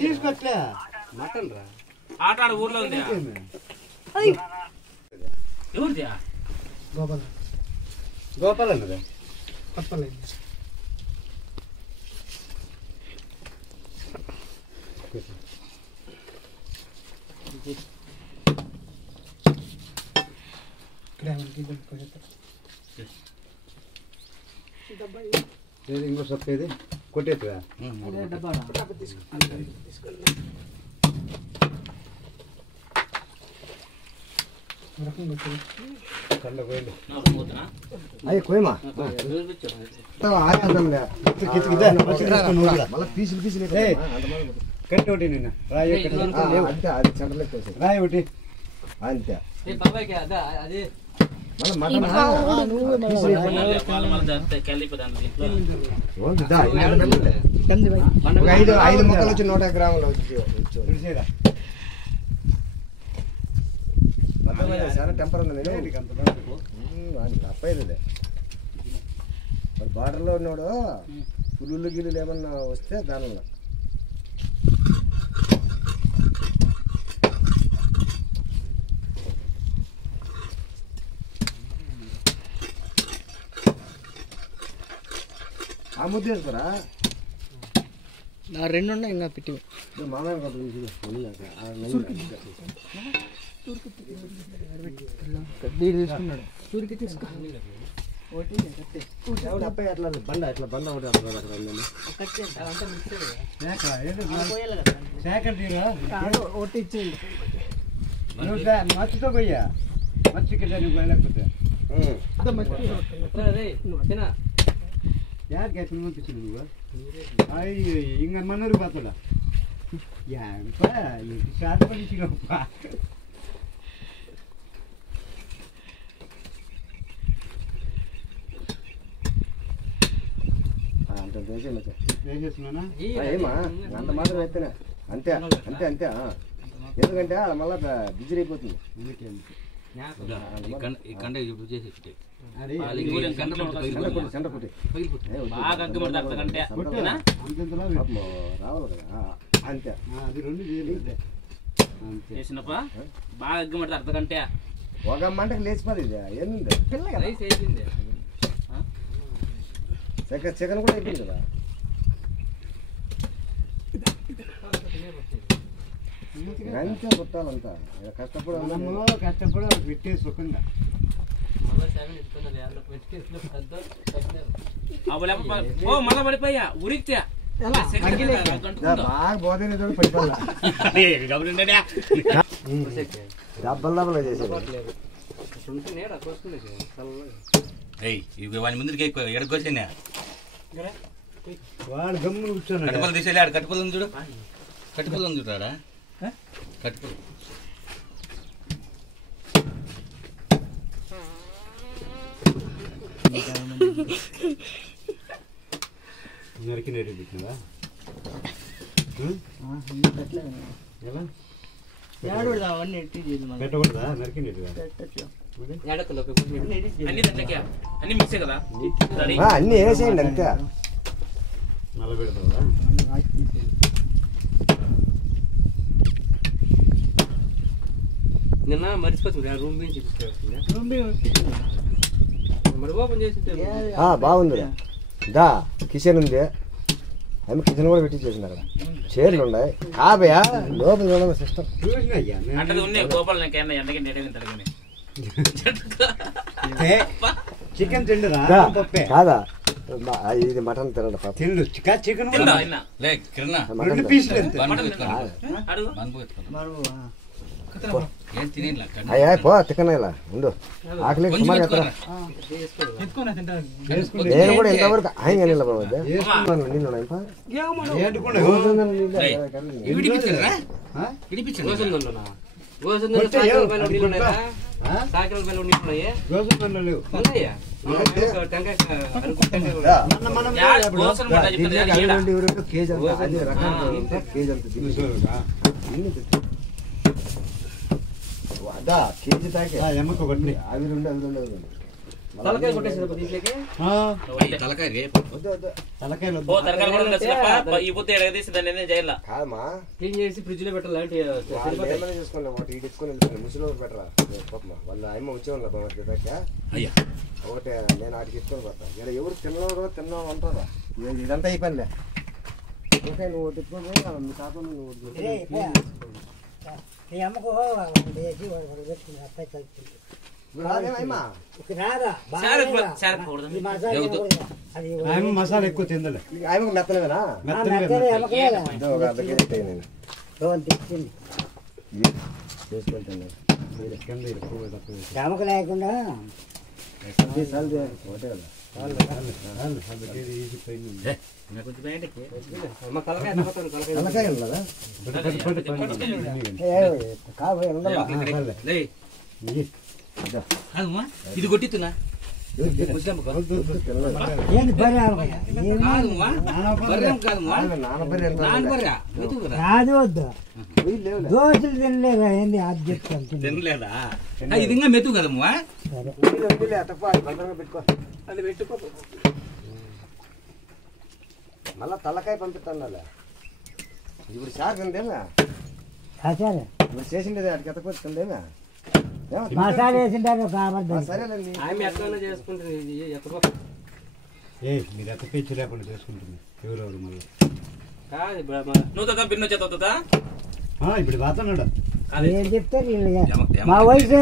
తీసుకోట్లే mutton రా ఆట ఆడ ఊర్లో ఉంది ఎవరిది గోపాల్ అన్నదా ఇంకో సప్పేది కొట్టేట్టుగా అయ్యి కోయమా పీసులు పీసులు కట్టి ఒకటి నిన్న రాయి రాయి ఒకటి అంతే ఐదు మొక్కలు వచ్చి 100 గ్రాములు చాలా టెంపర్ ఉంది అప్పయ్యదే బార్డర్లో ఉన్నాడు పుల్లులు గిల్లులు ఏమన్నా వస్తే దానిలో ఆ ముద్ద వేసుకురా నా 2 ఉన్నాయి ఇంకా పెట్టి మామయ్య తీసుకున్నాడు సూరికి తీసుకో అబ్బాయి అట్లా బండ అట్లా బండ ఒకటి ఒకటి ఇచ్చేయండి మచ్చితో పోయా మచ్చికి లేకపోతే ಯಾಕೆ ಯಾಕೆ ನೋಡ್ತಿತ್ತು ನೀವು ಅಯ್ಯೋ ಹಿಂಗ ಮನೋರು ಬಾತಲ್ಲ ಯಾಪ ಶಾರ್ಟ್ பண்ணிட்டீங்கப்ப అంత దేశం ಮತ್ತೆ ఏం చేస్తున్నానా ఏమా అంత మాత్రం అయితేనే అంతే అంతే అంతే ఎందుకంటే మళ్ళా బిజీ అయిపోతుంది ఈ కండ ఇప్పుడు చేసి రావాలి అంతే అది 2 చేసినప్ప బాగా అగ్గమంటే అర్ధగంట ఒక మంటకి లేచిపోదు ఇది ఏంది పిల్ల చికెన్ కూడా అయిపోయింది కదా అంతే పుట్టాలంతా కష్టపడి పెట్టే సుఖంగా మళ్ళా పడిపోయా ఉరిక్తే బాగా బోధన పడిపోయా డబ్బల్ డబ్బల్ చేసేది వాడి ముందుకి ఎడకొచ్చినా వాడు గమ్మున కూర్చోండి కట్టుపల్లి తీసేది ఆడు కట్టుపల్లి చూడు కట్టుపల్లి చూడాడా కట్టుపల్లి నరికి నేటి పెట్టినవా పెట్టకూడదా నరికి నేటిగా అన్ని వేసేయండి అంతే నల్ల పెడతావా నిన్న మర్చిపోతుంది రూమ్ బియ్యం చూపిస్తా మరి ఓపెన్ చేసి బాగుంది దా కిచెన్ ఉంది ఆమె కిచెన్ కూడా పెట్టి చేసింది అక్కడ చైర్లు ఉన్నాయి కాబయా లోపల చూడడం సిస్టమ్ చికెన్ తిండురా కాదా ఇది మటన్ తినడు తిండు చికెన్ అయ్యా పో తిక్కనేలా ఉండు ఆకలి సుమారు నేను కూడా ఇంతవరకు ఆయన నిలబడవద్దా నిన్ను కేజీ అదా కేజీ తాకే ఎమ్మకు ఒకటి అవి రెండు తలకాయ కొట్టేసేది దీంట్లోకి తలకాయ రేపు వద్దు వద్దు తలకాయలు ఓ తలకాయ కూడా ఉండొచ్చు ఈ పొద్దు ఎడగదీసి దాన్ని ఏదైనా చేయాల కాదమ్మా క్లీన్ చేసి ఫ్రిడ్జ్ లో పెట్టాలి అంటే వాళ్ళు ఏమైనా చేసుకోండి ఒకటి ఇటు ఎత్తుకొని వెళ్ళిపోయింది ముసలి పెట్టరా పాపమ్మా వాళ్ళ అమ్మ వచ్చేవాళ్ళు కదా అయ్యా ఒకటి నేను వాటికి ఎత్తుకొని పోతా ఇక్కడ ఎవరు తిన్నవాడు అంటారా ఇదంతా అయిపోయింది ఓకే నువ్వు ఒకటి ఎత్తుకొని మీ తాత నువ్వు మసాలా ఎక్కువ తిందలే ఆయనకు మెత్తలేదా చేసుకుంటాను జామకు లేకుండా ఒకటే కదా తలకాయ ఉండదా ఇది కొట్టిస్తున్నా ఏంటి బర్రె రాదు వద్దు దోశలు తినలేదా ఏంది అది చెప్తాను తినలేదా ఇది ఇంకా మెతుకు కదమ్మా పెట్టుకో మళ్ళా తలకాయ పంపిస్తాను ఇప్పుడు షాక్ ఉందేమా సరే ఇప్పుడు చేసిండేది అడిగి ఎత్తపోతుందేమా మసాలా వేసింటారు కాబట్టి సరేనండి ఆమె ఎట్లా చేసుకుంటుంది మీరు ఎత్త పిచ్చి లేకుండా చేసుకుంటుంది ఎవరెవరు మళ్ళీ కాదు నువ్వు తా బిన్ను చేతా ఇప్పుడు వాతన్నాడు ఏం చెప్తారు వీళ్ళు? మా వయసు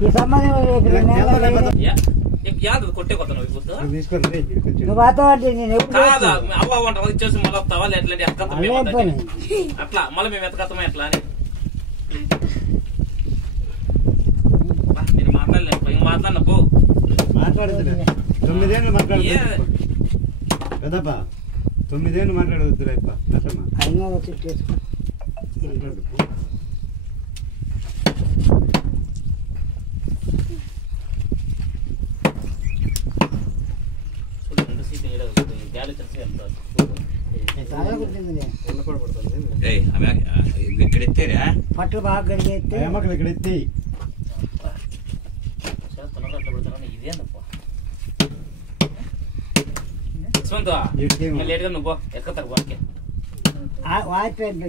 ఈ సంబంధం యాదు కొట్టే కొత్త నువ్వు ఇప్పుడు తీసుకొని నువ్వు వాతావరణం నేను ఎప్పుడు కాదా అవ్వ వంట ఇచ్చేసి మళ్ళీ తవాలి ఎట్లంటే ఎక్కత్తం అట్లా మళ్ళీ మేము ఎత్తకత్తమా ఎట్లా అని నేను మాట్లాడలేను ఇంక మాట్లాడిన పో మాట్లాడుతున్నా 9 ఏళ్ళు మాట్లాడుతున్నా కదప్పా 9 ఏళ్ళు మాట్లాడవద్దులేప్ప కసమ్మా అయినా వచ్చి చేసుకో ఇక్కడ ఎత్తారా పట్లు బాగా గడిగేస్తే ఏమక్కలు ఇక్కడ ఎత్తి లేట్గా నువ్వు ఎక్కతారు వానికి వాయిపోయింది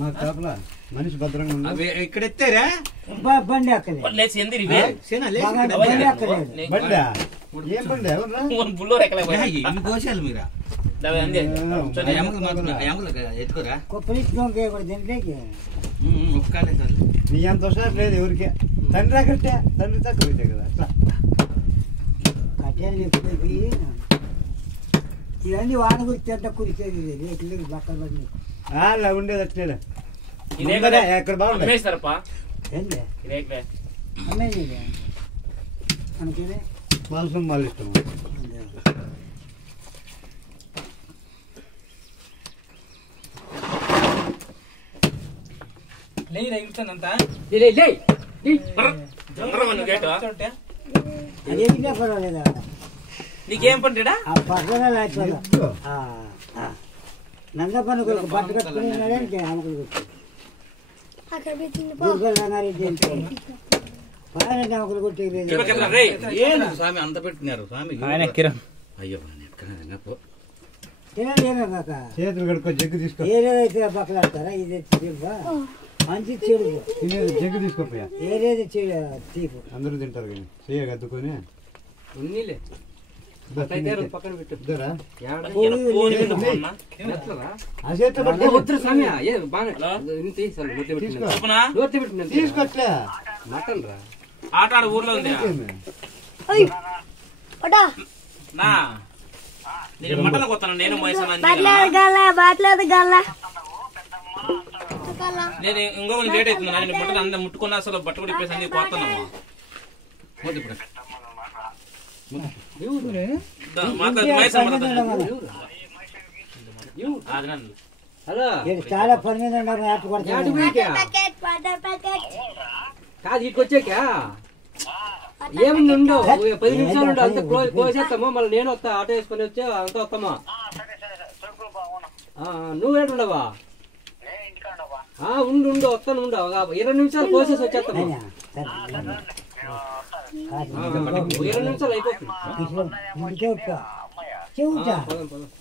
మా కాపలా మనిషి భద్రంగా ఉన్నా ఇక్కడ ఎత్తారా బండి అక్కలేదు లేచి ఎందిరి ఇవే బండి అక్కలేదు బండా ఏం బండి ఎవర్రా బుల్లో రెక్కలే ఇన్ని కోశాలు మీరా ఎత్తుకోరా కొప్పలించుకోకే కూడా తింటేకి ఒక్కలే చాలు నీ అంత హుషారు లేదు ఎవరికే తండ్రి కట్టే తండ్రి తక్కువ కదా అట్లా కట్టేది చెప్పేది ఇవన్నీ వాన గురించి ఎంత కురిసేది రేట్లు బక్కలు పడి అలా ఉండేది అట్లే ఎక్కడ బాగుండే అమ్మేస్తారప్పా ఏంటి రేట్లే అమ్మేది అనుకునే మాంసం వాళ్ళు ఇష్టం అదేంటే పర్వాలేదా నీకేం పంటడా ఆ పక్కన లేకపోతే నంద పనుకు బట్ట కట్టుకుని ఆమెకులు ఆమెకులు కొట్టేది స్వామి అంత పెట్టినారు స్వామి అయ్యో తినండి ఏమే కాక చేతులు కడుక్కో జగ్గు తీసుకో ఏరేదైతే బక్కలాడతారా ఇది మంచి చెడు జగ్గు తీసుకోపోయా ఏరేది చెడు తీపు అందరూ తింటారు కానీ చెయ్య అద్దుకొని ఉన్నీలే పక్కన పెట్టు ఇద్దరా ఆ చేతితో అదే పట్టుకో. వద్దు సమయ ఏ బాగా తీసుకో. పెట్టిన తీసుకోవట్లే మటన్ రా ఆట ఆడ ఊర్లో ఉంది నా నేను మటన్ కొత్తాను నేను నేను ఇంకో లేట్ అవుతుంది నేను మటన్ అందరూ ముట్టుకున్నా అసలు బట్ట కూడా ఇప్పేసి అన్ని కొత్తనమ్మా హలో చాలా పని మీద కాదు ఇటు వచ్చాక ఏముంది ఉండవు 10 నిమిషాలు ఉండవు అంత కోసేస్తాము మళ్ళీ నేను వస్తా ఆటో వేసుకొని వచ్చా అంతా వస్తామా నువ్వేంటుండవా ఉండు వస్తాను ఉండవు 20 నిమిషాలు కోసేసి వచ్చేస్తాము 20 నిమిషాలు అయిపోతుంది. చెవుట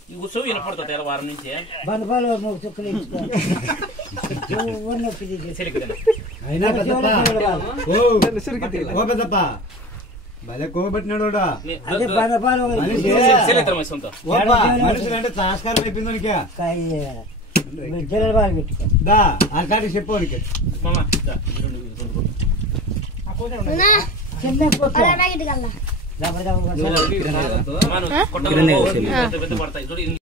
ఈ ఉత్సవం వినపడుతుంది ఎలా వారం నుంచి బండపాలు మూడు చుక్కలు ఇచ్చుకో అయినా పెద్దప్ప ఓ పెద్దప్ప భలే కోపట్టినాడు అదే బండపాలు మనుషులు అంటే సంస్కారం అయిపోయింది జలబాలు పెట్టుకో దా అకాడికి చెప్పడానికి చిన్న కొట్టలు పెద్ద పడతాయి చూడు